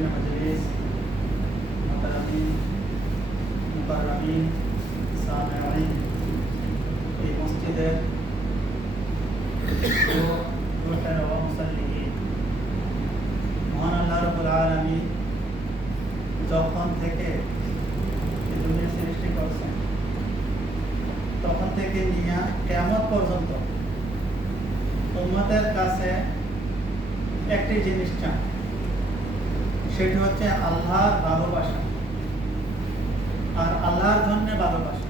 হাজিরিন মজলিস মুহতারামিন মুকাররামিন সামিঈন এই মসজিদের রুহের ওয়া মুসাল্লিন মহান আল্লাহ রাব্বুল আলামিন যখন থেকে এই দুনিয়া সৃষ্টি করেছেন তখন থেকে নিয়ে কিয়ামত পর্যন্ত উম্মতের কাছে একটি জিনিস চান, সেটি হচ্ছে আল্লাহর ভালোবাসা আর আল্লাহর জন্য ভালোবাসা।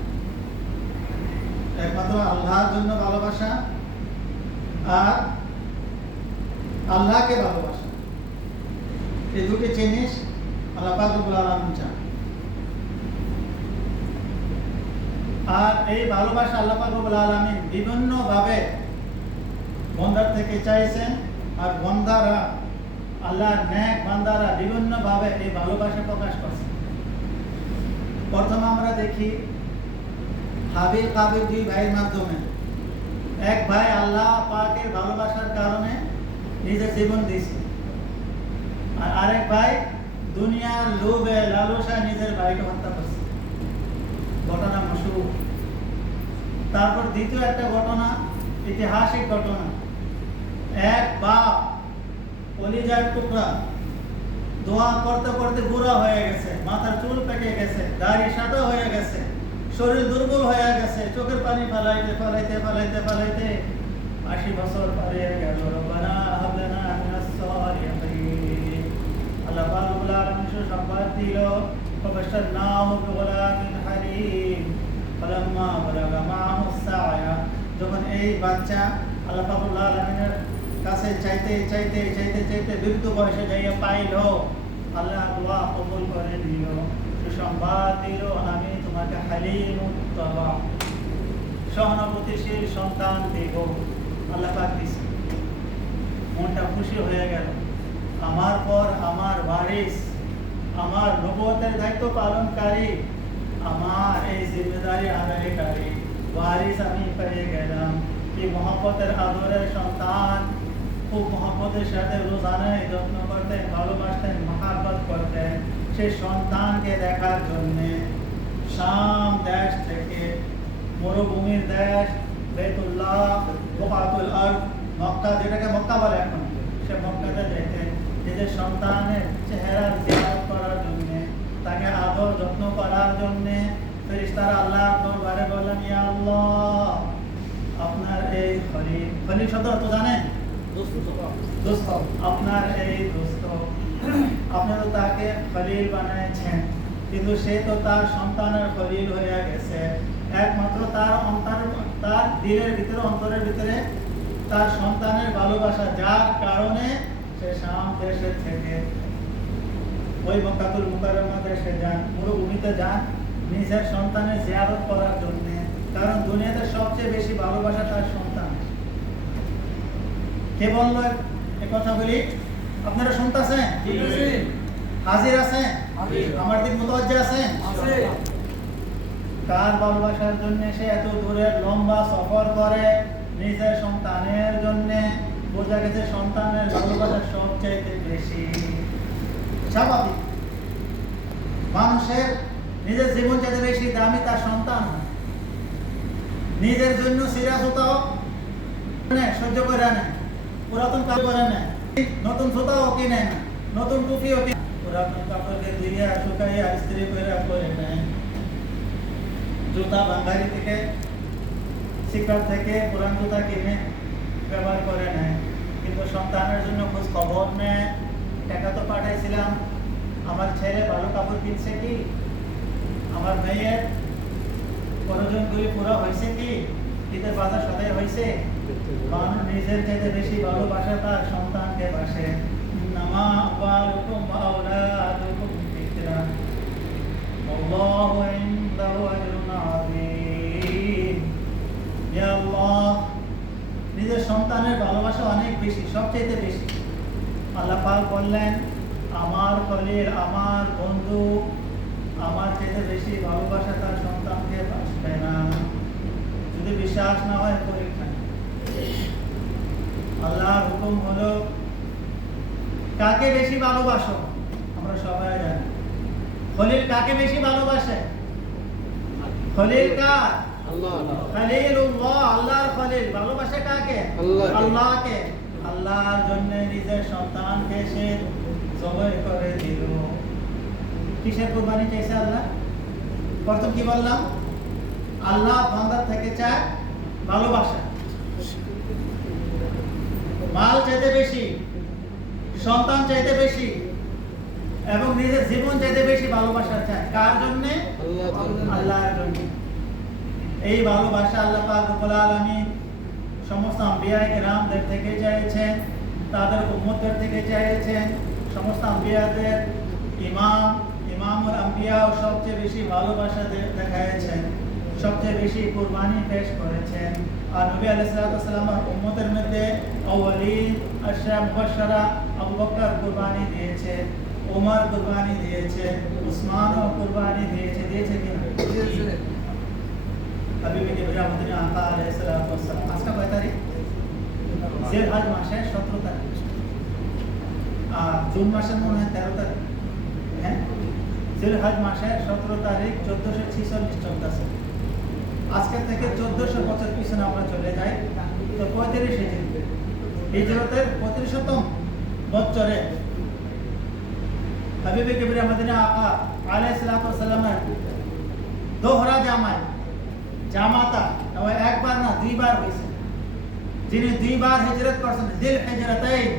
একমাত্র আল্লাহর জন্য ভালোবাসা আর আল্লাহকে ভালোবাসা, এই দুটি জিনিস আল্লাহ পাক রব্বুল আলামিন চান। আর এই ভালোবাসা আল্লাহ পাক রব্বুল আলামিন বিভিন্ন ভাবে বান্দার থেকে চাইছেন, আর বান্দারা আল্লাহর নেক বান্দারা বিভিন্ন ভাবে এই ভালোবাসা প্রকাশ করছে। প্রথমে আমরা দেখি হাবিল কাবিল দুই ভাইয়ের মাধ্যমে। এক ভাই আল্লাহ পাকের ভালোবাসার কারণে নিজের জীবন দিয়েছে, আর আরেক ভাই দুনিয়ার লোভে লালসায় নিজের ভাইকে হত্যা করছে। ঘটনা মশহুর। তারপর দ্বিতীয় একটা ঘটনা, ঐতিহাসিক ঘটনা। এক বাপ কলিজার টুকরা দোয়া করতে করতে বুড়া হয়ে গেছে, মাথার চুল পেকে গেছে, দাড়ি সাদা হয়ে গেছে, শরীর দুর্বল হয়ে গেছে, চোখের পানি ফালাইতে ফালাইতে ফালাইতে ফালাইতে 80 বছর পরে গেল। রব্বানা হাব লানা মিনাস সালিহিন। আল্লাহ পাক রব্বুল আলামিন সুসংবাদ দিল, ফাবাশশারনাহু বিগুলামিন হালিম ফালাম্মা বালাগা মাআহু সায়া। যখন এই বাচ্চা আল্লাহ পাক রব্বুল আলামিনের কাছে চাইতে চাইতে চাইতে চাইতে বৃদ্ধ বয়সে যাইয়া পাইল, আল্লাহ দোয়া কবুল করে দিল, সুসংবাদ দিল, আমি তোমাকে হালিমুত তাওয়া সহানুভূতিশীল সন্তান দেব। আল্লাহ পাক দিছে। মনটা খুশি হয়ে গেল। আমার পর আমার ওয়ারিস, আমার নবুয়তের দায়িত্ব পালনকারী, আমার এই জিম্মেদারি আদায়কারী ওয়ারিস আমি পেয়ে গেলাম। এই মহব্বতের আদরের সন্তান খুব মহব্বতের সাথে রোজানায় যত্ন করতেন, ভালোবাসতেন, মহাব্বত করতেন। সেই সন্তানকে দেখার জন্যে শাম দেশ থেকে, মরুভূমির দেশ বাইতুল্লাহ বুকাতুল আরদ মক্কা, যেটাকে মক্কা বলে এখন, সে মক্কাতে যেতেন নিজের সন্তানের চেহারার জিয়ারত করার জন্যে, তাকে আদর যত্ন করার জন্যে। ফেরেশতারা আল্লাহর দরবারে বললেন, ইয়া আল্লাহ, আপনার এই খলিল, খলিল শব্দ তো জানেন, দোস্ত, আপনার এই দোস্ত, আপনি তো তাকে খলিল বানিয়েছেন, কিন্তু সে তো তার সন্তানের খলিল হয়ে গেছে। একমাত্র তার তার দিলের ভিতরে, অন্তরের ভিতরে তার সন্তানের ভালোবাসা, যার কারণে সে শাম দেশের থেকে ওই মক্কাতুল মুকাররমা দেশে যান, মরুভূমিতে যান নিজের সন্তানের জিয়ারত করার জন্য। কারণ দুনিয়াতে সবচেয়ে বেশি ভালোবাসা তার সন্তান। কে বলল এই কথাগুলি? আপনারা শুনতেছেন? হাজির আছেন? আমার দিক মুতাওয়াজ্জিহ আছেন? কার ভালোবাসার জন্য সে এত দূরের লম্বা সফর করে? নিজের সন্তানের জন্য। বোঝা গেছে সন্তানের ভালোবাসা সবচেয়ে বেশি। স্বাভাবিক, মানুষের নিজের জীবন চাইতে বেশি দামি তার সন্তান। নিজের জন্য সিরাজতাও সহ্য করে নেয়, পুরাতন কাপড় করে নেয়, নতুন জুতাও কিনে না, নতুন টুপিও কিনে, পুরাতন কাপড়কে ধুইয়া শুকাইয়া ইস্ত্রি করে নেয়। জুতা বাঙালি থেকে, শিকার থেকে পুরান জুতা কিনে ব্যবহার করে নেয়, কিন্তু সন্তানের জন্য খোঁজ খবর নেয়। টাকা তো পাঠাইছিলাম, আমার ছেলে ভালো কাপড় কিনছে কি, আমার মেয়ের প্রয়োজনগুলি পুরো হয়েছে কি, ঈদের বাজার সদাই হয়েছে। মানুষ নিজের চাইতে বেশি ভালোবাসে তার সন্তানকে বাসে। নামা আমওয়ালুকুম ওয়া আওলাদুকুম ফিতরা আল্লাহু ইনদাহু আজরুন আযীম। ইয়া আল্লাহ, নিজের সন্তানের ভালোবাসা অনেক বেশি, সবচেয়ে বেশি। আল্লাহ পাক বললেন, আমার খলিল, আমার বন্ধু, আমার চাইতে বেশি ভালোবাসা তার সন্তানকে বাসবে না। যদি বিশ্বাস না হয় পরীক্ষা। আল্লাহর হুকুম হলো, কাকে বেশি ভালোবাসো? আমরা আমরা সবাই জানি। খলিল কাকে বেশি ভালোবাসে? খলিল কার? আল্লাহ। খলিলুল্লাহ, আল্লাহর খলিল। ভালোবাসে কাকে? আল্লাহকে। আল্লাহকে। আল্লাহর জন্য নিজের সন্তানকে সে জবাই করে দিল। কিসের কুরবানি চাইছে আল্লাহ? প্রথম কি বললাম? আল্লাহ বান্দার থেকে চায় ভালোবাসা। মাল চাইতে বেশি, সন্তান চাইতে বেশি, এবং নিজের জীবন চাইতে বেশি ভালোবাসা চায়। কার জন্য? আল্লাহর জন্য। এই ভালোবাসা আল্লাহ পাক রব্বুল আলামিন সমস্ত আম্বিয়া কিরামদের থেকে চাইছেন, তাদের উম্মতদের থেকে চাইছেন। সমস্ত আম্বিয়াদের ইমামুল আম্বিয়া সবচেয়ে বেশি ভালোবাসা দেখাইছেন, সবচেয়ে বেশি কুরবানি পেশ করেছেন। আর নবী আলাইহিস সালাতু ওয়াস সালামের উম্মতের মধ্যে আউয়ালিন আশরা মুবাশশারা আবু বকর কুরবানি দিয়েছে, ওমর কুরবানি দিয়েছে, উসমানও কুরবানি দিয়েছে। দিয়েছে কিনা? হাবিবে কিবরিয়া মদিনা আকা আলাইহিস সালাতু ওয়াস সালাম। আজকে কয় তারিখ? জিলহজ মাসের 17 তারিখ। আর জুন মাসের মনে হয় 13 তারিখ। হ্যাঁ, জিলহজ মাসের 17 তারিখ 1446 চলতেছে। আজকে থেকে 1400 বছর পিছনে আমরা চলে যাই, তো 35 হিজরতের 35শতম বছরে হাবিবে কিবরিয়া মদিনা আকা আলাইহিস সালাতু ওয়াস সালামের দোহরা জামাতা একবার না দুইবার হয়েছে। যিনি দুইবার হিজরত করছেন, জিল হিজরতাইন,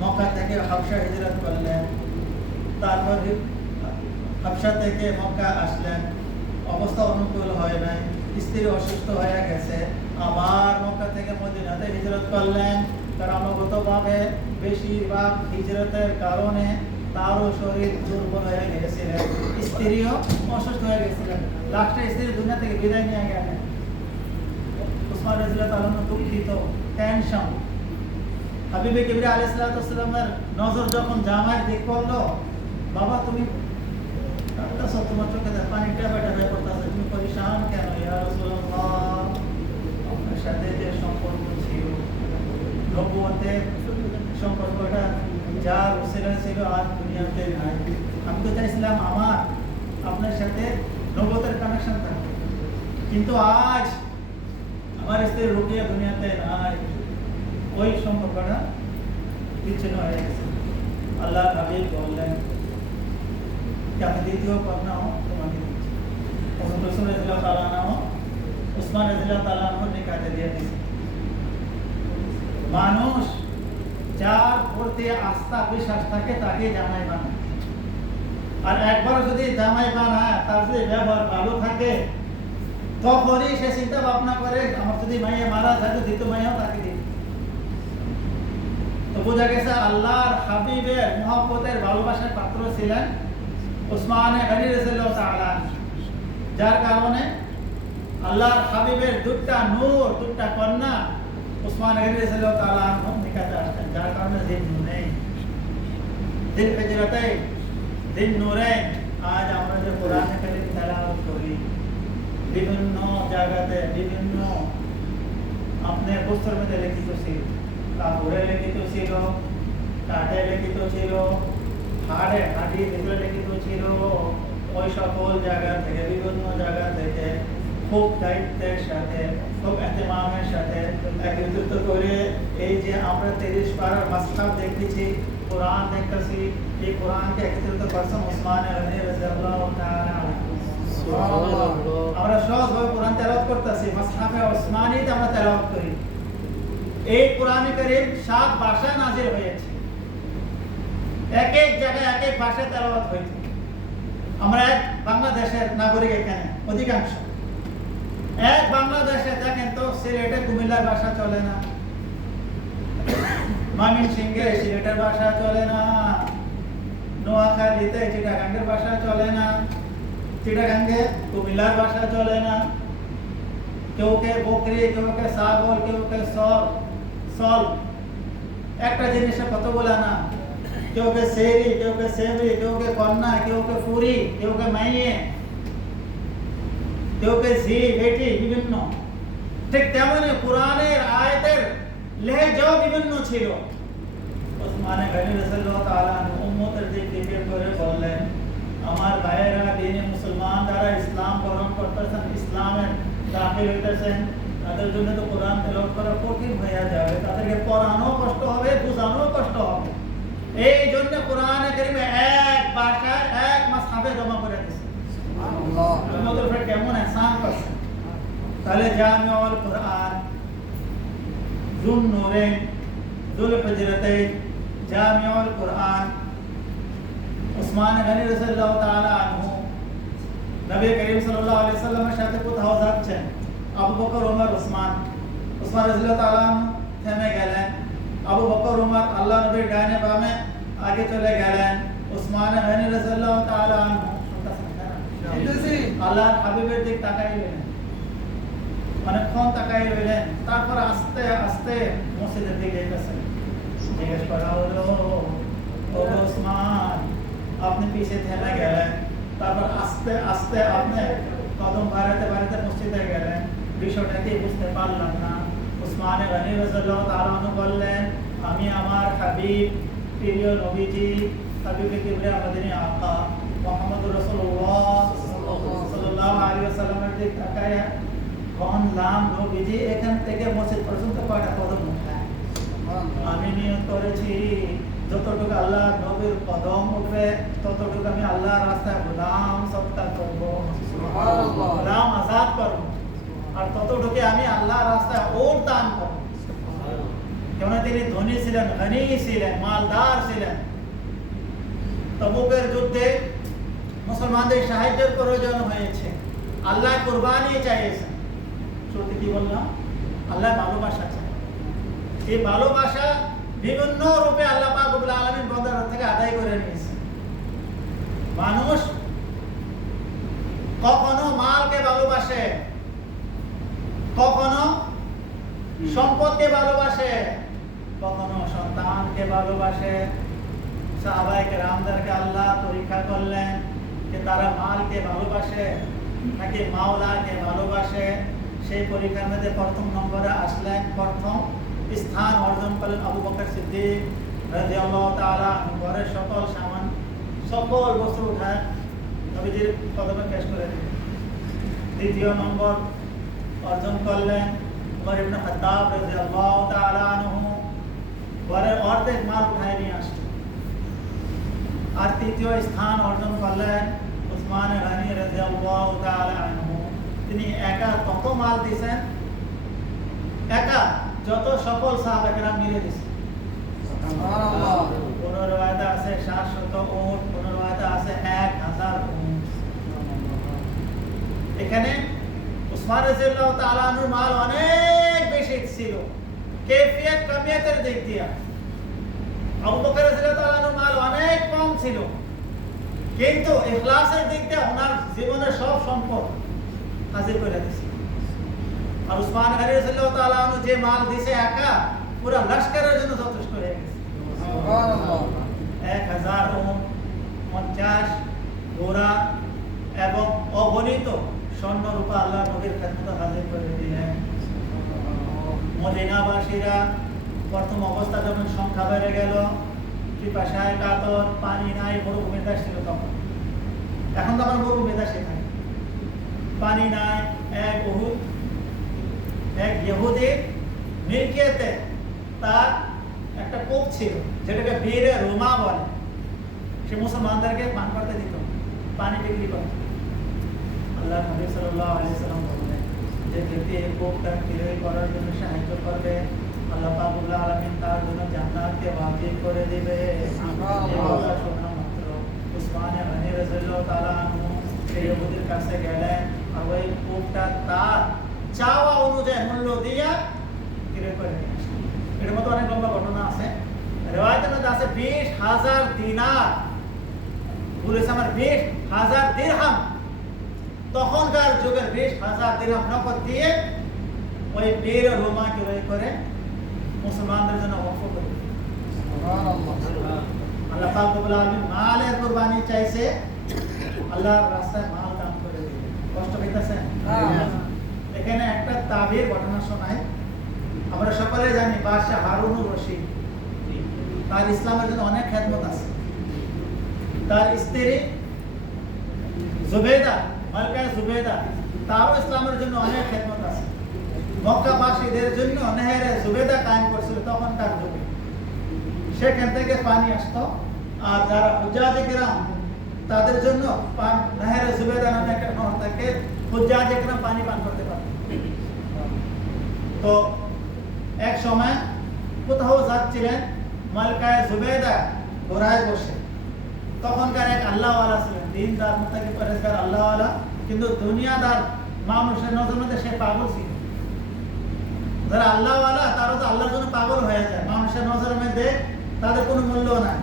মক্কা থেকে হাবশা হিজরত করলেন, তারপর হাবশা থেকে মক্কা আসলেন, অবস্থা অনুকূল হয় নাই, স্ত্রী অসুস্থ হয়ে গেছে, আবার মক্কা থেকে মদিনাতে হিজরত করলেন। ক্রমাগতভাবে বেশিরভাগ হিজরতের কারণে তারও শরীর দুর্বল হয়ে গেছিলেন, স্ত্রীও অসুস্থ হয়ে গেছিলেন। লাস্টে স্ত্রী দুনিয়া থেকে বিদায় নিয়ে গেলেন। উসমান রাদিয়াল্লাহু তাআলা দুঃখিত, টেনশন। হাবিবে কিবরিয়া আলাইহিস সালাতু ওয়াস সালামের নজর যখন জামাইয়ের দিক করলো, বাবা তুমি তোমার চোখে পানিটা বেটা হয়ে পড়তেছে, তুমি পরিশান কেন? ইয়া রাসূলুল্লাহ, আপনার সাথে যে সম্পর্ক ছিল, নবুয়তের সম্পর্কটা যার উসিলা ছিল, আজ দুনিয়াতে নাই। আমি তো চাইছিলাম আমার আপনার সাথে নবুয়তের কানেকশন থাকে, কিন্তু আজ আমার স্ত্রী রুকিয়া দুনিয়াতে নাই, ওই সম্পর্কটা বিচ্ছিন্ন হয়ে গেছে। আল্লাহ হাবিব বললেন कि आप द्वितीय पढ़ना हो तो मांगे रसूल रज़ियल्लाहु ताला अन्हु उस्मान रज़ियल्लाहु ताला अन्हु ने कहते दिया थी মানুষ যার প্রতি আস্থা বিশ্বাস থাকে তাকে জামাই বানায়। আর একবার যদি জামাই বানায়, তার যদি ব্যবহার ভালো থাকে, তখনই সে চিন্তা ভাবনা করে আমার যদি মাইয়া মারা যায় তো দ্বিতীয় মাইয়াও তাকে দিই। তো বোঝা গেছে আল্লাহর হাবিবের মহব্বতের ভালোবাসার পাত্র ছিলেন উসমান গনি রাদিয়াল্লাহু তাআলা, যার কারণে আল্লাহর হাবিবের দুটা নূর, দুটা কন্যা উসমান গনি রাদিয়াল্লাহু তাআলা নিকাতে আসতেন, যার কারণে দিন নূরাইন, দিন হিজরতাইন, দিন নূরাইন। আজ আমরা যে কোরআন কারীম তেলাওয়াত করি, বিভিন্ন জায়গাতে বিভিন্ন আপনার পুস্তকের মধ্যে লিখিত ছিল, কাপড়ে লিখিত ছিল, কাঠে লিখিত ছিল, হাড়ি ভিতরে লিখিত ছিল। ওই সকল জায়গা থেকে, বিভিন্ন জায়গা থেকে খুব দায়িত্বের সাথে, খুব এহতেমামের সাথে একত্রিত করে এই যে আমরা 30 পারার মাসহাফ দেখতেছি, কোরআন দেখতেছি, এই কোরআনকে একত্রিত করছেন উসমান গনি রাদিয়াল্লাহু তাআলা। আমরা সহজভাবে কোরআন তেলাওয়াত করতেছি, মাসহাফে উসমানীতে আমরা তেলাওয়াত করি। এই কোরআন কারীম 7 ভাষায় নাযিল হয়েছে, এক এক জায়গায় এক এক ভাষায় তেলাওয়াত হয়েছে। আমরা এক বাংলাদেশের নাগরিক, এখানে অধিকাংশ এক বাংলাদেশে দেখেন তো সিলেটে কুমিল্লার ভাষা চলে না, ময়মনসিংহে সিলেটের ভাষা চলে না, নোয়াখালীতে চিটাগাঙ্গের ভাষা চলে না, চিটাগাঙ্গে কুমিল্লার ভাষা চলে না। কেউ কে বকরি, কেউ কে ছাগল, কেউ কে সল, একটা জিনিসের কত বলে না। কেউ কে সেরি, কেউ কে সেবরি, কেউ কে কন্যা, কেউ কে ফুরি, কেউ কে মাইয়ে, কেউ কে ঝি বেটি, বিভিন্ন। ঠিক তেমনি কোরআনের আয়াতের লেহজাও বিভিন্ন ছিল। উসমান গনি রাদিয়াল্লাহু তাআলা উম্মতের যে করে বললেন, আমার ভাইয়েরা দিনে মুসলমান যারা ইসলাম গ্রহণ করতেছেন, ইসলামের দাখিল হইতেছেন, তাদের জন্য তো কোরআন তেলাওয়াত করা কঠিন হয়ে যাবে, তাদেরকে পড়ানো কষ্ট হবে, বোঝানো কষ্ট হবে। এই জন্য কোরআনে কারিমে এক ভাষায় এক মাসহাফে জমা করে দিয়েছে। সুবহানাল্লাহ, আমাদের উপরে কেমন ihsan করছে। তাহলে জামিউল কোরআন, যুন নূরাইন, যুল হুজরাতাইন, জামিউল কোরআন, উসমান গনি রাদিয়াল্লাহু তাআলা আনহু নবী করিম সাল্লাল্লাহু আলাইহি সাল্লামের সাথে কোথাও যাচ্ছেন, আবু বকর, ওমর, উসমান রাদিয়াল্লাহু তাআলা থেমে গেলেন। আবু বকর, ওমর আল্লাহ নবীর ডানে বামে আগে চলে গেলেন। উসমান গনি রাদিয়াল্লাহু তাআলা আনহু আল্লাহর হাবিবের দিকে তাকাই রইলেন, অনেকক্ষণ তাকাই রইলেন। তারপর আস্তে আস্তে মসজিদের দিকে গেছেন। জিজ্ঞেস করা হলো, ও উসমান, আপনি পিছে থেমে গেলেন, তারপর আস্তে আস্তে আপনি কদম বাড়াতে বাড়াতে মসজিদে গেলেন, বিষয়টা কি বুঝতে পারলাম না। উসমান গনি রাদিয়াল্লাহু তাআলা আনহু বললেন, আমি আমার হাবিব, প্রিয় নবীজি, হাবিবে কিবরিয়া মদিনী আকা মুহাম্মদুর রাসূলুল্লাহ সাল্লাল্লাহু আলাইহি ওয়াসাল্লামের দিকে তাকায়া বললাম, নবীজি এখান থেকে মসজিদ পর্যন্ত কয়টা কদম উঠায়? আমি নিয়ত করেছি যতটুকু আল্লাহ নবীর কদম উঠবে ততটুকু আমি আল্লাহর রাস্তায় গোলাম সৎকার করব, সুবহানাল্লাহ, গোলাম আজাদ করব, আর ততটুকু আমি আল্লাহর রাস্তায় ওট দান করব। কেন তিনি ধনী ছিলেন, গনি ছিলেন, মালদার ছিলেন। তবুকের যুদ্ধে মুসলমানদের সাহায্যের প্রয়োজন হয়েছে, আল্লাহ কুরবানি চাইছেন। শুরুতে কি বললাম? আল্লাহ ভালোবাসা চায়। এই ভালোবাসা বিভিন্ন রূপে আল্লাহ পাক রব্বুল আলামিন বান্দার থেকে আদায় করে নিয়েছেন। মানুষ কখনো মালকে ভালোবাসে, কখনো সম্পদকে ভালোবাসে, কখনো সন্তানকে ভালোবাসে। সাহাবায়ে কেরামদেরকে আল্লাহ পরীক্ষা করলেন যে তারা মালকে ভালোবাসে নাকি মাওলাকে ভালোবাসে। সেই পরীক্ষার মধ্যে প্রথম নম্বরে আসলেন, প্রথম স্থান অর্জন করলেন আবু বকর সিদ্দিক রাদিয়াল্লাহু তাআলা আনহু। ঘরের সকল সামান, সকল বস্তু উঠায় নবীজির কদমে পেশ করে দিলেন। দ্বিতীয় নম্বর অর্জন করলেন উমর ইবনে খাত্তাব রাদিয়াল্লাহু তাআলা আনহু। ঘরের অর্ধেক মাল উঠায় নিয়ে আসলেন। আর তৃতীয় স্থান অর্জন করলেন উসমান গনি রাদিয়াল্লাহু তাআলা আনহু। তিনি একা কত মাল দিয়েছেন? একা যত সকল সাহাবা কেরাম মিলে দিয়েছেন। সুবহানাল্লাহ। কোন রওয়ায়েতে আছে 700 উট, কোন রওয়ায়েতে আছে 1000 উট। এখানে উসমান রাদিয়াল্লাহু তাআলা আনহুর মাল অনেক বেশি ছিল কাইফিয়ত কামিয়াতের দিক দিয়ে। আবু বকর রাদিয়াল্লাহু তাআলা আনহুর মাল অনেক কম ছিল, কিন্তু ইখলাসের দিক দিয়ে ওনার জীবনের সব সম্পদ হাজির করে দিয়েছে। আর উসমান গনি রাদিয়াল্লাহু তাআলা আনহু যে মাল দিয়েছে একা পুরো লশকরের জন্য যথেষ্ট হয়ে গেছে। সুবহানাল্লাহ। 1000 উট, 50 ঘোড়া এবং অগণিত স্বর্ণ রূপা আল্লাহ নবীর খেদমতে হাজির করে দিলেন। মদিনাবাসীরা প্রথম অবস্থা যখন সংখ্যা বেড়ে গেল, পিপাসায় কাতর, পানি নাই, মরুভূমির দেশ ছিল তখন। এখন তো আমার মরুভূমির দেশে নাই, পানি নাই। এক ইহুদি মিলকিয়তে তার একটা কূপ ছিল যেটাকে বীরে রোমা বলে। সে মুসলমানদেরকে পান করতে দিত, পানি বিক্রি করত। আল্লাহ নবী সাল্লাল্লাহু আলাইহি ওয়াসাল্লাম বললেন যে ব্যক্তি এই কূপটা বিক্রি করার জন্য সাহায্য করবে, আল্লাহ পাক রব্বুল আলামিন তার জন্য জান্নাতকে ওয়াজিব করে দিবে। সুবহানাল্লাহ। শোনা মাত্র উসমান গনি রাদিয়াল্লাহু তাআলা আনহু সেই ইহুদির কাছে গেলেন আর ওই কূপটা তার চাওয়া অনুযায়ী মূল্য দিয়া কিনে করে নিয়ে আসলেন। এর মতো অনেক লম্বা ঘটনা আছে। রিওয়ায়াতের মধ্যে আছে 20,000 দিনার, বলেছে আমার 20,000 দিরহাম, তখনকার যুগের 20,000 দিরহাম নগদ দিয়ে ওই বীর রোমা ক্রয় করে মুসলমানদের জন্য ওয়াকফ করে। সুবহানাল্লাহ। আল্লাহ পাক রব্বুল আলামিন মালের কুরবানি চাইছে, আল্লাহর রাস্তায় মাল দান করে দিবে। কষ্ট হইতাছে? এখানে একটা তাবির ঘটনা শোনায়। আমরা সকলে জানি বাদশা হারুনুর রশিদ, তার ইসলামের জন্য অনেক খেদমত আছে। তার স্ত্রী জুবেদা, মালকা জুবেদা, তারও ইসলামের জন্য অনেক খেদমত আছে। মক্কাবাসীদের জন্য নেহেরে জুবেদা কায়েম করছিল তখনকার যুগে। সেখান থেকে পানি আসতো, আর যারা হুজ্জাজে কিরাম তাদের জন্য নেহেরে জুবেদা নামে একটা নহর থেকে হুজ্জাজে কিরাম পানি পান করতে পারত। তো এক সময় কোথাও যাচ্ছিলেন মালকায় জুবেদা ঘোড়ায় বসে। তখনকার এক আল্লাহওয়ালা ছিলেন, দিনদার মুত্তাকি পরেজগার আল্লাহওয়ালা, কিন্তু দুনিয়াদার মানুষের নজর মধ্যে সে পাগল ছিল। যারা আল্লাহওয়ালা তারা তো আল্লাহর জন্য পাগল হয়ে যায়, মানুষের নজরের মধ্যে তাদের কোনো মূল্য নাই।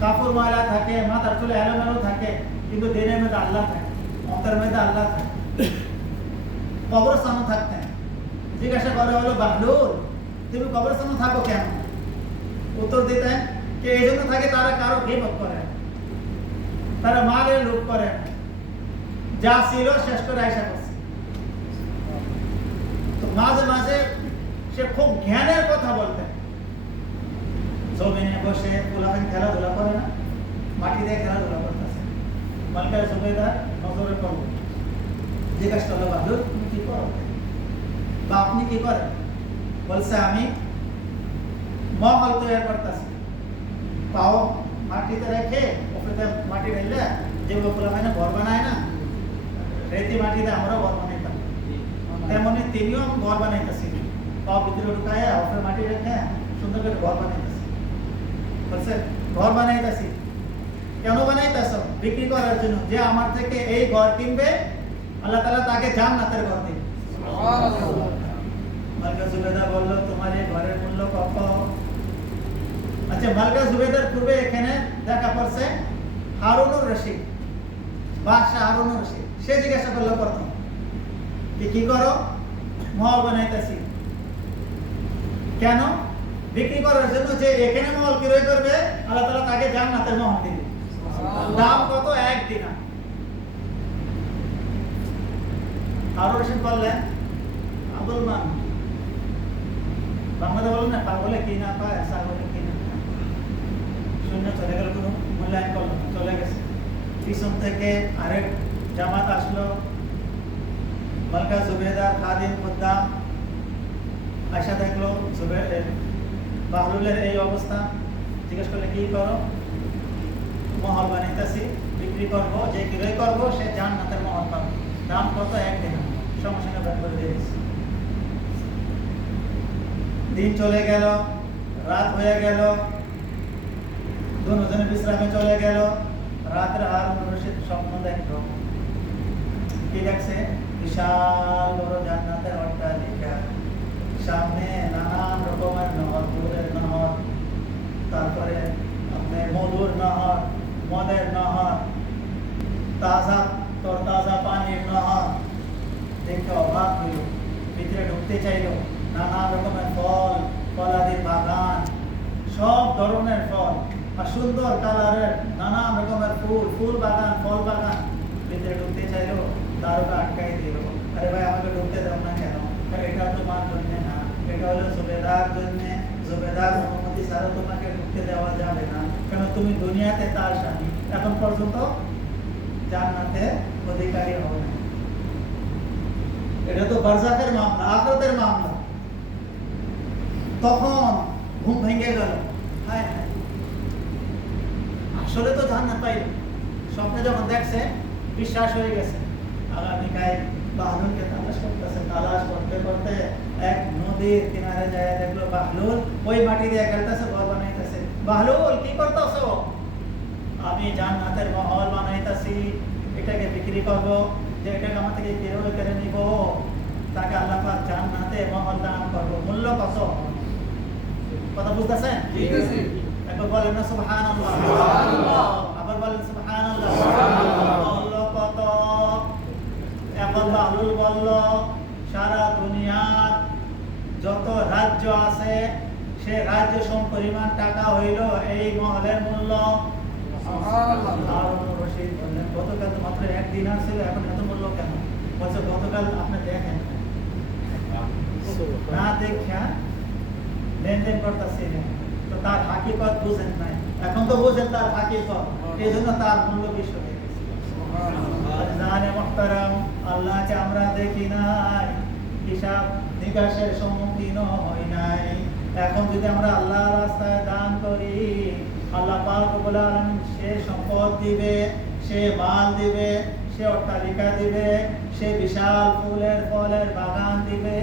কাপড় ময়লা থাকে, মাথার চুলে এলোমেলো থাকে, কিন্তু দিনের মধ্যে আল্লাহ থাকে, অন্তরের মধ্যে আল্লাহ থাকে। কবরস্থানও থাকতেন। জিজ্ঞাসা করা হলো, বাহলুল তুমি কবরস্থানে থাকো কেন? উত্তর দিতেন যে এই জন্য থাকে তারা কারো গীবত করে, তারা মালের লোভ করে, যা ছিল শেষ করে আয়সা করছে। তো মাঝে মাঝে সে খুব জ্ঞানের কথা বলতেন। জমিনে বসে পোলাপান খেলাধুলা করে না, মাটিতে খেলাধুলা করতেছে। মালকা জুবেদার নজরে পড়ল, জিজ্ঞাসা করলো, বাহলুল তুমি কি করো বা আপনি কি করেন? বলছে আমি মহল তৈরি করতেছি। পাও মাটিতে রেখে ওপরে মাটি ঢেলে যেগুলো পোলাপানে ঘর বানায় না, রেতি মাটিতে আমরা ঘর বানাইতাম, তেমনি তিনিও ঘর বানাইতেছি। পাও ভিতরে ঢুকায় ওপরে মাটি রেখে সুন্দর করে ঘর বানাইতেছি। বলছে ঘর বানাইতেছি। কেন বানাইতেছ? বিক্রি করার জন্য। যে আমার থেকে এই ঘর কিনবে আল্লাহ তাআলা তাকে জান্নাতের ঘর দিবে। মালকা জুবেদা বলল, তোমার এই ঘরের মূল্য কত? আচ্ছা, মালকা জুবেদার পূর্বে এখানে দেখা পড়ছে হারুনুর রশিদ, বাদশাহ হারুনুর রশিদ। সে জিজ্ঞাসা করলো প্রথম, কি করো? মহল বানাইতেছি। কেন? বিক্রি করার জন্য। যে এখানে মহল ক্রয় করবে আল্লাহ তাআলা তাকে জান্নাতের মহল দিবে। দাম কত? 1 দিনার। হারুন রশিদ বললেন, আবুল মান, বাংলাতে বলেন না, পাগলে কি না পায়, ছাগলে কি না পায়। শূন্য চলে গেল, কোনো মূল্যায়ন করলো না, চলে গেছে। পিছন থেকে আরেক জামাত আসলো, মালকা জুবেদা খাদিম খুদ্দাম আয়সা দেখলো বাহলুলের এই অবস্থা। জিজ্ঞেস করলে, কি করো? মহল বানাইতেছি, বিক্রি করবো, যে ক্রয় করবো সে জান্নাতের মহল পাবে। দাম কত? 1 দিনার। সঙ্গে সঙ্গে বের করে দিয়েছি। দিন চলে গেল, রাত হয়ে গেল, দুজনে বিশ্রামে চলে গেল। রাতের হারুন রশিদ স্বপ্ন দেখলো। কি দেখছে? বিশাল বড় জান্নাতের অট্টালিকা, সামনে নানান রকমের নহর, দুধের নহর, তারপরে আপনার মধুর নহর, মদের নহর, তাজা তরতাজা পানির নহর। দেখে অবাক হইল, ভিতরে ঢুকতে চাইল। নানান রকমের ফল, ফলাদির বাগান, সব ধরনের ফল, আর সুন্দর কালারের নানান রকমের ফুল, ফুল বাগান, ফল বাগান। ভিতরে ঢুকতে চাইল, দারোগা আটকাই দিল। আরে ভাই, আমাকে ঢুকতে দাও না কেন? এটা তোমার জন্য না, এটা হলো জুবেদার জন্য। জুবেদার অনুমতি ছাড়া তোমাকে ঢুকতে দেওয়া যাবে না, কেন তুমি দুনিয়াতে তার স্বামী, এখন পর্যন্ত জান্নাতে অধিকারী হবে না। এটা তো বারজাখের মামলা, আখিরাতের মামলা। তখন ঘুম ভেঙে গেল। হায় হায়, আসলে তো জান্নাত পাইল। স্বপ্নে যখন দেখছে বিশ্বাস হয়ে গেছে। আগামীকাল বাহলুলকে তালাশ করতেছে, তালাশ করতে করতে এক নদীর কিনারে যায়, দেখলো বাহলুল ওই মাটি দিয়ে খেলতেছে, ঘর বানাইতেছে। বাহলুল, কি করতেছো? আমি জান্নাতের মহল বানাইতেছি, এটাকে বিক্রি করবো, যে এটাকে আমার থেকে ক্রয় করে নিব, তাকে আল্লাহ পাক জান্নাতে মহল দান করবো। মূল্য কত? কথা বুঝতেছেন? ঠিক আছে। একবার বলেন না সুবহানাল্লাহ, সুবহানাল্লাহ। আবার বলেন সুবহানাল্লাহ, সুবহানাল্লাহ। মূল্য কত? এখন বাহলুল বলল, সারা দুনিয়ার যত রাজ্য আছে সে রাজ্য সম পরিমাণ টাকা হইল এই মহলের মূল্য। হারুন রশিদ বললেন, গতকাল তো মাত্র 1 দিনার ছিল, এখন এত মূল্য কেন? বলছে, গতকাল আপনি দেখেন না, দেখা লেনদেন করতেছিলেন, তো তার হাকিকত বুঝেন নাই। এখন তো বুঝেন তার হাকিকত, এই জন্য তার মূল্য বেশি হয়ে গেছে। জানে মুহতারাম, আল্লাহকে আমরা দেখি নাই, হিসাব নিকাশের সম্মুখীন হই নাই। এখন যদি আমরা আল্লাহর রাস্তায় দান করি, আল্লাহ পাক রব্বুল আলামিন সে সম্পদ দিবে, সে মাল দিবে, সে অট্টালিকা দিবে, সে বিশাল ফুলের ফলের বাগান দিবে।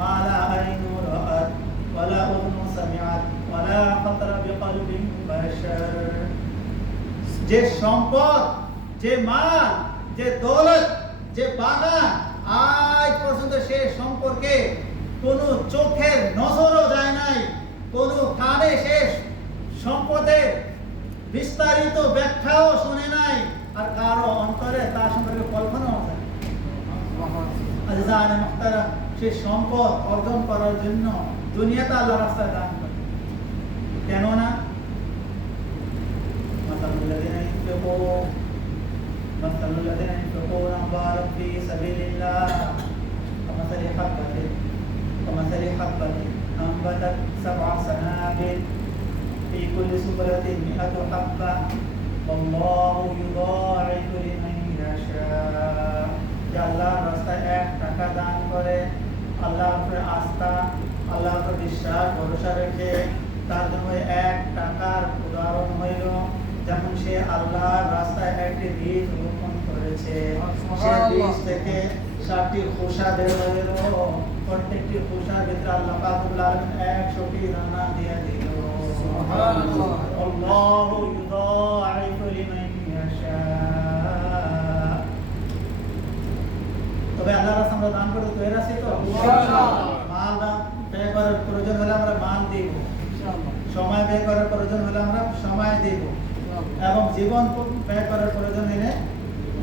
মালা আইনু রাআত ওয়ালা উযনু সামিআত ওয়ালা খাতারা বিকলবি বাশার। যে সম্পদ, যে মাল, যে দৌলত, যে বাগান, আজ পর্যন্ত সে সম্পর্কে কোনো চোখের নজরও যায় নাই, কোনো কানে সে সম্পদের বিস্তারিত ব্যাখ্যাও শুনে নাই, আর কারো অন্তরে তার সম্পর্কে কল্পনাও যায়। আজিজানে মুহতারাম, সে সম্পদ অর্জন করার জন্য দুনিয়াতে আল্লাহর রাস্তায় দান করে। কেননা مثل الذين ينفقون أموالهم في سبيل الله كمثل حبة أنبتت 7 سنابل في كل سنبلة 100 حبة والله يضاعف لمن يشاء। যে আল্লাহর রাস্তায় 1 টাকা দান করে, আল্লাহর উপরে আস্থা, আল্লাহর উপরে বিশ্বাস ভরসা রেখে, তার জন্য 1 টাকার উদাহরণ হইল যেমন সে আল্লাহর রাস্তায় একটি বীজ রোপণ করেছে, সে বীজ থেকে 7টি খোসা বের হইল, প্রত্যেকটি খোসার ভিতরে আল্লাহ পাক রব্বুল আলামিন 100টি দানা দিয়ে দিল। সুবহানাল্লাহ। আল্লাহু ইউদাইফু লিমান ইয়াশা। তবে আল্লাহর রাস্তায় আমরা দান করতে তৈরি আছি তো? ইনশাআল্লাহ। মাল দান ব্যয় করার প্রয়োজন হলে আমরা মাল দেব, ইনশাআল্লাহ। সময় ব্যয় করার প্রয়োজন হলে আমরা সময় দেব, এবং জীবন ব্যয় করার প্রয়োজন হলে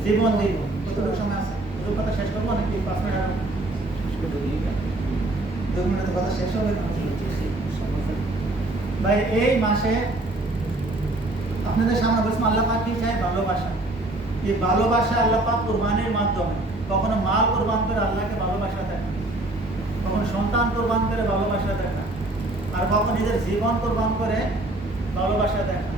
জীবন দিব। কতটুকু সময় আছে? দুটো কথা শেষ করবো নাকি 5 মিনিট আগে? 2 মিনিটের কথা শেষ হবে না ভাই। এই মাসে আপনাদের সামনে বলছিলাম আল্লাহ পাক কি চায়? ভালোবাসা। এই ভালোবাসা আল্লাহ পাক কুরবানির মাধ্যমে, কখনো মাল কুরবান করে আল্লাহকে ভালোবাসা দেখা, কখনো সন্তান কুরবান করে ভালোবাসা দেখা, আর কখনো নিজের জীবন কুরবান করে ভালোবাসা দেখা।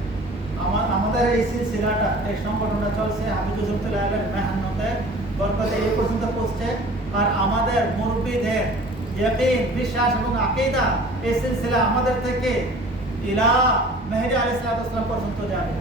আমাদের এই সিলসিলাটা, এই সংগঠনটা চলছে হাফিজুল আলমের মেহনতে বরকতে এই পর্যন্ত পৌঁছছে। আর আমাদের মুরব্বিদের ইয়াকিন, বিশ্বাস এবং আকীদা এই সিলসিলা আমাদের থেকে ইলা মেহেদী আলাইহিস সালাম পর্যন্ত যাবে।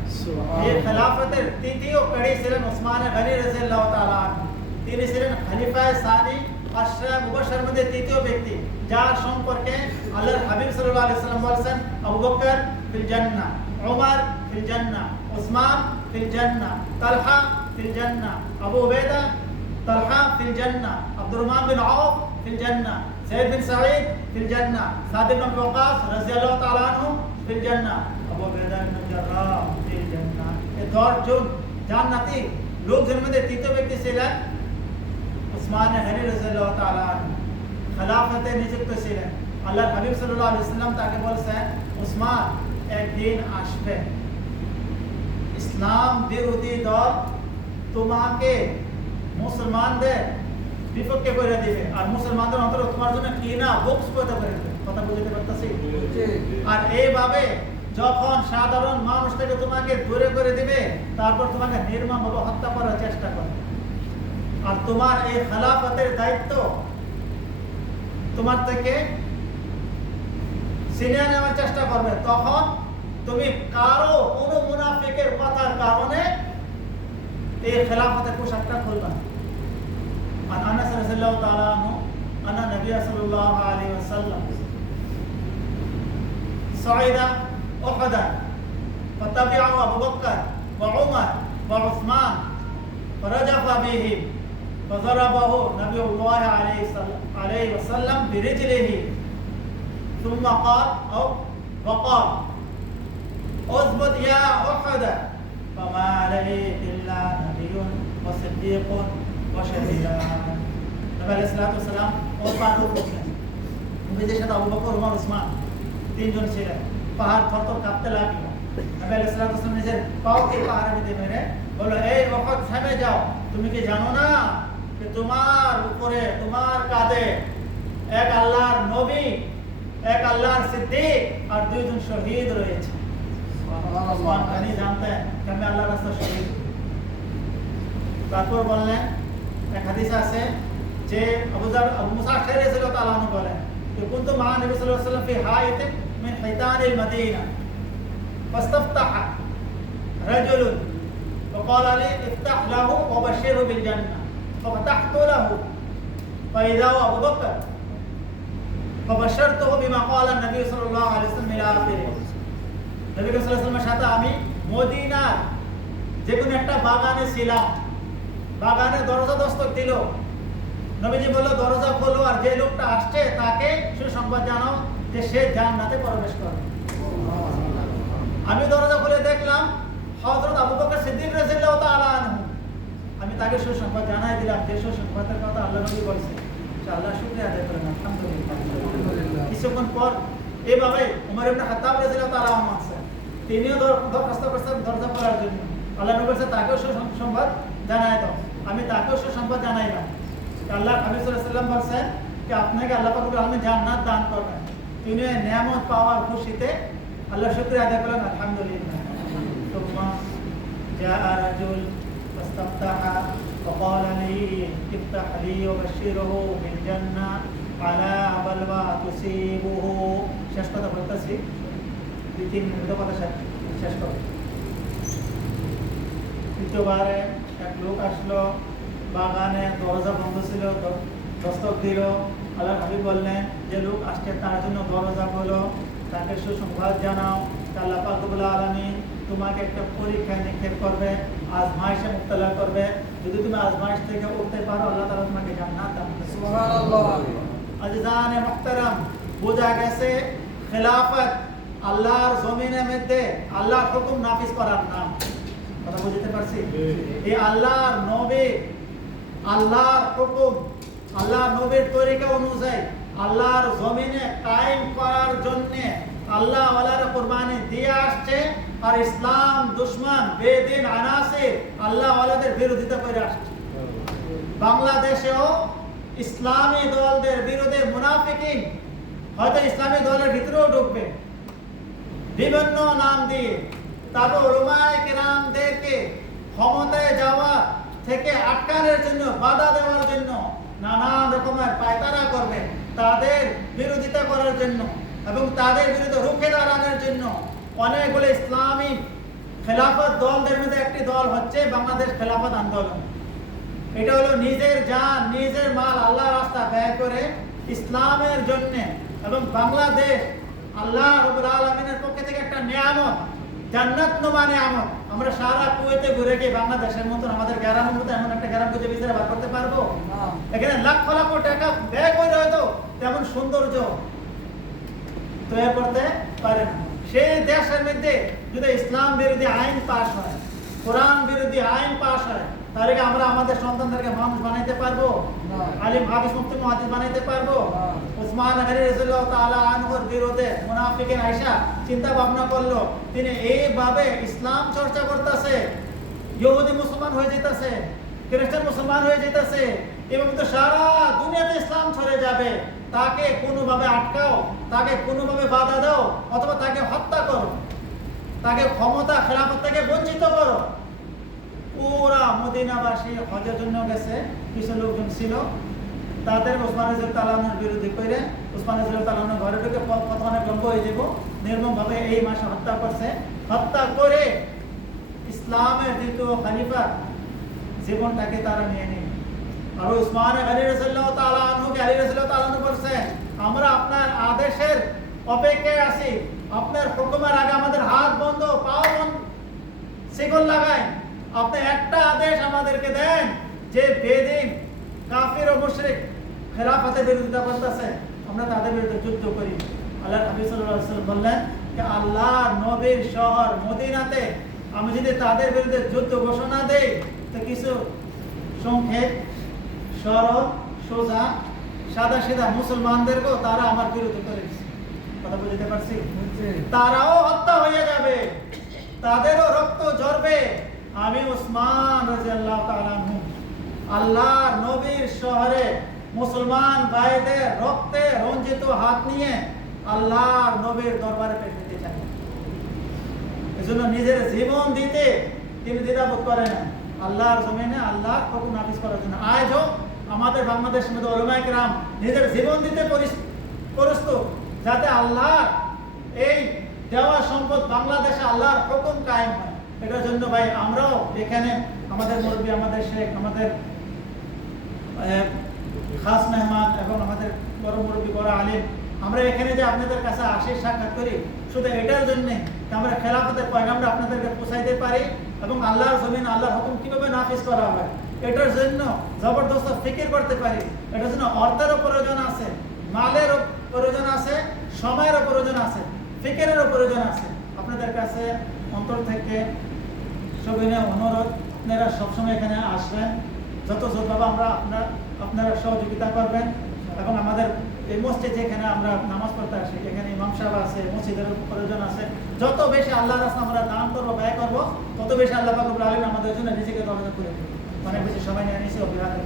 এই খেলাফতের তৃতীয় পিঢ়ি ছিলেন ওসমান গনি রাদিয়াল্লাহু তাআলা আনহু। তিনি ছিলেন খলিফায়ে সানি, আশরা মুবাশশারের মধ্যে তৃতীয় ব্যক্তি, যার সম্পর্কে আল্লাহর হাবিব সাল্লাল্লাহু আলাইহি ওয়াসাল্লাম বলেছেন আবু বকর ফিল জান্নাহ, উমর ফিল জান্নাহ, উসমান ফিল জান্নাহ, তালহা ফিল জান্নাহ, আবু উবাইদা তালহা ফিল জান্নাহ, আব্দুর রহমান বিন আওফ ফিল জান্নাহ, যায়েদ বিন সাঈদ ফিল জান্নাহ, সাদ ইবনে আবি ওয়াক্কাস রাদিয়াল্লাহু তাআলা আনহু ফিল জান্নাহ, আবু উবাইদা ইবনে জাররাহ ফিল জান্নাহ। এই 10 জন জান্নাতি লোকদের মধ্যে তৃতীয় ব্যক্তি ছিলেন উসমান গনি রাদিয়াল্লাহু তাআলা আনহু। খেলাফতে নিযুক্ত ছিলেন। আল্লাহর হাবিব সাল্লাল্লাহু আলাইহি ওয়াসাল্লাম তাকে বলেছেন, উসমান একদিন আসবে, ইসলাম বিরোধী দল তোমাকে মুসলমানদের বিপক্ষে করে দিবে, আর মুসলমানদের অন্তরে তোমার জন্য ঘৃণা বক্স পয়দা করে দেবে। কথা বুঝতে পারতেছি? আর এইভাবে যখন সাধারণ মানুষ থেকে তোমাকে দূরে করে দিবে, তারপর তোমাকে নির্মমভাবে হত্যা করার চেষ্টা করবে, আর তোমার এই খেলাফতের দায়িত্ব তোমার থেকে ছিনিয়ে নেওয়ার চেষ্টা করবে। তখন তুমি কারো কোনো মুনাফিকের কথার কারণে এই খেলাফতের পোশাকটা খুলবে না। আর আনাস রাদিয়াল্লাহু তাআলা আনহু আন্না নবী সাল্লাল্লাহু আলাইহি ওয়াসাল্লাম সাইদা উহদা ফাতাবিআহু আবু বকর ওয়া উমর ওয়া উসমান ফারাজাফা বিহিম ফাযরাবাহু নবিয়ুল্লাহ আলাইহি ওয়াসাল্লাম বিরিজলিহি ثم قال أو وقال اثبت يا أحد فما عليك إلا نبي وصديق وشهيدان। নবী আলাইহিস সালাতু ওয়াস সালাম পাহাড় উঠলেন। নবীদের সাথে আবু বকর, ওমর, ওসমান 3 জন ছিলেন। পাহাড় থরথর কাঁপতে লাগলো। নবী আলাইহিস সালাতু ওয়াস সালাম নিজের পাওকে পাহাড়ের মধ্যে মেরে বলল, এই ওহদ থেমে যাও, তুমি কি জানো না যে তোমার উপরে, তোমার কাঁধে এক আল্লাহর নবী, এক আল্লাহর সিদ্দিক আর 2 জন শহীদ রয়েছে। ওসমান গনি জানতেন যে আমি আল্লাহর রাস্তায় শহীদ। তারপর বললেন, এক হাদিস আছে যে আবু মুসা আশআরী রাদিয়াল্লাহু তাআলা আনহু বলেন যে কুনতু মা নবী সাল্লাল্লাহু আলাইহি ওয়াসাল্লাম ফি হায়াতিন মিন হিতানিল মাদিনা ফাস্তাফতাহা রাজুলুন وقال لي افتح له وبشره بالجنة ففتحت له فإذا هو أبو بكر فبشرته بما قال النبي صلى الله عليه وسلم إلى آخره। নবী সাল্লাল্লাহু আলাইহি ওয়াসাল্লামের সাথে আমি মদিনার যে কোনো একটা বাগানে ছিলাম, বাগানে দরজা দস্তক দিল, নবীজি বলল দরজা খোলো আর যে লোকটা আসছে তাকে সুসংবাদ জানাও যে সে জান্নাতে প্রবেশ করবে। আমি দরজা খুলে দেখলাম হযরত আবু বকর সিদ্দিক রাদিয়াল্লাহু তাআলা আনহু। আমি তাকে সুসংবাদ জানাই দিলাম যে সুসংবাদের কথা আল্লাহ নবী বলেছেন। আল্লাহ শুকরিয়া আদায় করেন, আলহামদুলিল্লাহ। কিছুক্ষণ পর এইভাবে ওমর ইবনে খাত্তাব রাদিয়াল্লাহু তাআলা আনহু আছেন, তিনিও দরখাস্ত করছেন দরজা খোলার জন্য। আল্লাহ নবী বলেছেন তাকেও সুসংবাদ জানাই দাও। আমি তাকেও সুসংবাদ জানাইলাম। আল্লাহ নবী সাল্লাল্লাহু আলাইহি ওয়াসাল্লাম বলেছেন যে আপনাকে আল্লাহ পাক রব্বুল আলামিন জান্নাত দান করবেন। তিনি নিয়ামত পাওয়ার খুশিতে আল্লাহ শুকরিয়া আদায় করেন, আলহামদুলিল্লাহ। ثم جاء رجل فاستفتح وقال لي افتح لي وبشره بالجنة على بلوى تصيبه। শেষ কথা বলতেছি, 2-3 মিনিটের কথা শেষ করব। তৃতীয়বারে এক লোক আসলো, বাগানে দরজা বন্ধ ছিল, দস্তক দিল। আল্লাহর হাবিব বললেন যে লোক আসছে তার জন্য দরজা খোলো, তাকে সুসংবাদ জানাও। আল্লাহ পাক রব্বুল আলামিন তোমাকে একটা পরীক্ষা নিক্ষেপ করবে, আজমাইশে মুবতলা করবে। যদি তুমি আজমাইশ থেকে উঠতে পারো আল্লাহ তাআলা তোমাকে জান্নাত দান করবে। সুবহানাল্লাহ। আজিজানে মুহতারাম, বোঝা গেছে খেলাফত আল্লাহর জমিনের মধ্যে আল্লাহর হুকুম নাফিজ করার নাম। কথা বুঝতে পারছি? এই আল্লাহর নবী, আল্লাহর হুকুম, আল্লাহর নবীর তরিকা অনুযায়ী আল্লাহর জমিনে কায়েম করার জন্য আল্লাহ ওয়ালারা কুরবানি দিয়ে আসছে। আর ইসলাম দুশমন বেদিন আনাসির আল্লাহ ওয়ালাদের বিরোধিতা করে আসছে। বাংলাদেশেও ইসলামী দলদের বিরুদ্ধে মুনাফিকিন হয়তো ইসলামী দলের ভিতরেও ঢুকবে বিভিন্ন নাম দিয়ে। তারপর উলামায়ে কেরামদেরকে ক্ষমতায় যাওয়া থেকে আটকানোর জন্য, বাধা দেওয়ার জন্য নানান রকমের পায়তারা করবে, তাদের বিরোধিতা করার জন্য এবং তাদের বিরুদ্ধে রুখে দাঁড়ানোর জন্য অনেকগুলো ইসলামী খেলাফত দলদের মধ্যে একটি দল হচ্ছে বাংলাদেশ খেলাফত আন্দোলন। এটা হলো নিজের জান, নিজের মাল আল্লাহ রাস্তা ব্যয় করে ইসলামের জন্য এবং বাংলাদেশ আল্লাহ রাব্বুল আলামিনের পক্ষ থেকে একটা নিয়ামত, জান্নাত নুমা নিয়ামত। আমরা সারা কুয়েতে ঘুরে গিয়ে বাংলাদেশের মতো আমাদের গ্রামের মতো এমন একটা গ্রাম খুঁজে বিচারে বার করতে পারবো? এখানে লাখ লাখ টাকা ব্যয় করে হয়তো তেমন সৌন্দর্য তৈরি করতে পারে না। সেই দেশের মধ্যে যদি ইসলাম বিরোধী আইন পাস হয়, কোরআন বিরোধী আইন পাস হয়, তাহলে আমরা আমাদের সন্তানদেরকে মানুষ বানাইতে পারবো? আলিম হাদিস মুফতি মুহাদ্দিস বানাইতে পারবো? উসমান গনি রাদিয়াল্লাহু তাআলা আনহুর বিরুদ্ধে মুনাফিকিন আয়েশা চিন্তা ভাবনা করলো, তিনি এইভাবে ইসলাম চর্চা করতেছে, ইহুদি মুসলমান হয়ে যেতেছে, খ্রিস্টান মুসলমান হয়ে যেতেছে এবং তো সারা দুনিয়াতে ইসলাম ছড়িয়ে যাবে। তাকে কোনোভাবে আটকাও, তাকে কোনোভাবে বাধা দাও অথবা তাকে হত্যা করো, তাকে ক্ষমতা খেলাফত থেকে বঞ্চিত করো। পুরা মদিনাবাসী হজের জন্য গেছে, কিছু লোকজন ছিল, তাদের ওসমান রাদিয়াল্লাহু তাআলা আনহুর বিরোধী করে ওসমান রাদিয়াল্লাহু তাআলা আনহু ঘরে ঢুকে কথা অনেক লম্বা হয়ে যাব, নির্মমভাবে এই মাসে হত্যা করছে। হত্যা করে ইসলামের দ্বিতীয় খলিফা জীবনটাকে তারা নিয়ে নিল। আর উসমান গনি রাদিয়াল্লাহু তাআলা আনহুকে আলী রাদিয়াল্লাহু তাআলা আনহু বলছেন, আমরা আপনার আদেশের অপেক্ষায় আছি, আপনার হুকুমের আগে আমাদের হাত বন্ধ, পাও বন্ধ, শিকল লাগায়। আপনি একটা আদেশ আমাদেরকে দেন যে বেদিন কাফির ও মুশরিক খেলাফতের বিরোধিতা করতেছে, আমরা তাদের বিরুদ্ধে যুদ্ধ করি। আল্লাহর হাবিব সাল্লাল্লাহু আলাইহি ওয়াসাল্লাম বললেন যে আল্লাহর নবীর শহর মদিনাতে আমি যদি তাদের বিরুদ্ধে যুদ্ধ ঘোষণা দেই তো কিছু সংক্ষেপ সরল সোজা সাদা সিধা মুসলমানদেরকেও তারা আমার বিরুদ্ধে করে দিচ্ছে। কথা বুঝতে পারছি? তারাও হত্যা হয়ে যাবে, তাদেরও রক্ত ঝরবে। আমি উসমান রাদিয়াল্লাহু তাআলা আনহু আল্লাহর নবীর শহরে মুসলমান ভাইদের রক্তে রঞ্জিত হাত নিয়ে আল্লাহর নবীর দরবারে পেশ হতে চাই। এজন্য নিজের জীবন দিতে তিনি দ্বিধাবোধ করে না আল্লাহর জমিনে আল্লাহর হুকুম নাফিজ করার জন্য। আজও আমাদের বাংলাদেশের মধ্যে উলামায়ে কেরাম নিজের জীবন দিতে প্রস্তুত, যাতে আল্লাহর এই দেওয়া সম্পদ বাংলাদেশে আল্লাহর হুকুম কায়েম হয়। এটার জন্য ভাই আমরাও এখানে আমাদের মুরব্বী, আমাদের শেখ, আমাদের খাস মেহমান এবং আমাদের বড় মুরব্বী, বড় আলিম, আমরা এখানে যে আপনাদের কাছে আসি, সাক্ষাৎ করি, শুধু এটার জন্যে আমরা খেলাফতের পয়গামটা আপনাদেরকে পৌঁছাইতে পারি এবং আল্লাহর জমিন আল্লাহর হুকুম কিভাবে নাফিজ করা হয় এটার জন্য জবরদস্ত ফিকির করতে পারি। এটার জন্য অর্থেরও প্রয়োজন আছে, মালেরও প্রয়োজন আছে, সময়েরও প্রয়োজন আছে, ফিকিরেরও প্রয়োজন আছে। আপনাদের কাছে অন্তর থেকে সবিনয় অনুরোধ, আপনারা সবসময় এখানে আসবেন, যতভাবে আপনারা সহযোগিতা করবেন এবং আমাদের এই মসজিদ যেখানে আমরা নামাজ পড়তে আসি, এখানে ইমাম সাহেব আছে, মসজিদের প্রয়োজন আছে, যত বেশি আল্লাহর রাস্তায় আমরা দান করবো, ব্যয় করবো, তত বেশি আল্লাহ পাক রব্বুল আলামিন আমাদের জন্য নিজেকে দরজা খুলে দেবে। অনেক বেশি সময় নিয়ে নিয়েছি, অভিভাবক